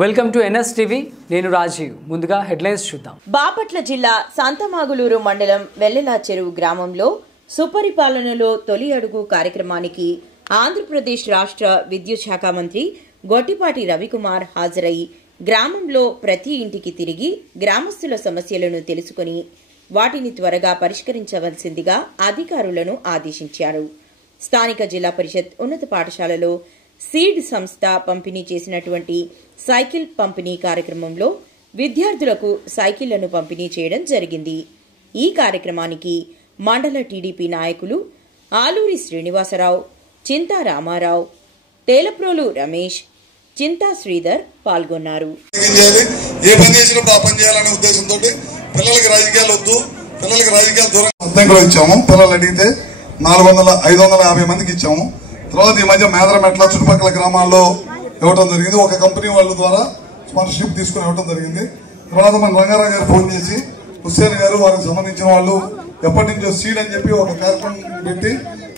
Welcome to NSTV నేను రాజీవ్ ముందుగా headlines చూద్దాం. బాపట్ల జిల్లా సంతమాగులూరు మండలం వెల్లెల చెరువు గ్రామంలో సుపరిపాలనలో తొలి అడుగు కార్యక్రమానికి ఆంధ్రప్రదేశ్ రాష్ట్ర విద్యుత్ శాఖ మంత్రి గొట్టిపాటి రవికుమార్ హాజరై గ్రామంలో ప్రతి ఇంటికి తిరిగి గ్రామస్తుల సమస్యలను తెలుసుకుని వాటిని త్వరగా పరిష్కరించవలసిందిగా అధికారులను ఆదేశించారు. స్థానిక జిల్లా పరిషత్ ఉన్నత పాఠశాలలో సీడ్ సంస్థ పంపిణీ చేసినటువంటి సైకిల్ పంపిణీ కార్యక్రమంలో విద్యార్థులకు సైకిళ్లను పంపిణీ చేయడం జరిగింది. ఈ కార్యక్రమానికి మండల టీడీపీ నాయకులు ఆలూరి శ్రీనివాసరావు, చింతా రామారావు, తేలప్రోలు రమేష్, చింతా శ్రీధర్ పాల్గొన్నారు. పిల్లలకి రాజకీయాలు వద్దు, పిల్లలకి రాజకీయాలు దూరం మొత్తం కూడా ఇచ్చాము. పిల్లలు అడిగితే 550 మందికి ఇచ్చాము. తర్వాత ఈ మధ్య మేదరమెట్ల చుట్టుపక్కల గ్రామాల్లో ఇవ్వడం జరిగింది. ఒక కంపెనీ వాళ్ళ ద్వారా స్పాన్సర్షిప్ తీసుకుని ఇవ్వడం జరిగింది. తర్వాత మన రంగారావు గారు ఫోన్ చేసి హుస్సేన్ గారు వారికి సంబంధించిన వాళ్ళు ఎప్పటి నుంచో సీడ్ అని చెప్పి ఒక కార్యక్రమం పెట్టి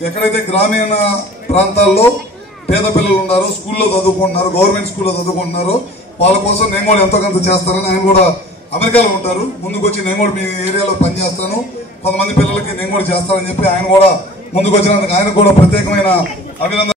ఎక్కడైతే గ్రామీణ ప్రాంతాల్లో పేద పిల్లలు ఉన్నారో, స్కూల్లో చదువుకుంటున్నారు, గవర్నమెంట్ స్కూల్లో చదువుకుంటున్నారో వాళ్ళ కోసం నేను కూడా ఎంతో కొంత చేస్తారని, ఆయన కూడా అమెరికాలో ఉంటారు, ముందుకు వచ్చి నేను కూడా మీ ఏరియాలో పనిచేస్తాను, కొంతమంది పిల్లలకి నేను కూడా చేస్తానని చెప్పి ఆయన కూడా ముందుకు వచ్చినందుకు ఆయన కూడా ప్రత్యేకమైన అభినందన.